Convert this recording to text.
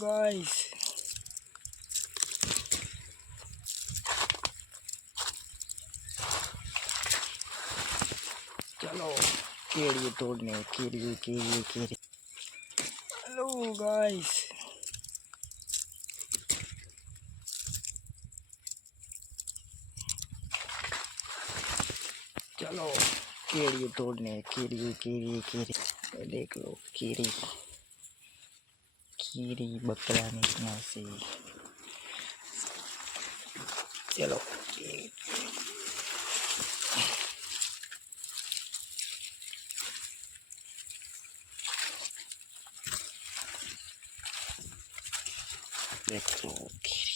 guys. चलो केड़िए तोड़ने केड़िए केड़िए केड़िए hello guys चलो केड़िए तोड़ने केड़िए केड़िए केड़िए देख लो केड़ी कीड़ी बकरा निकला से चलो केड़ी देखो कीड़ी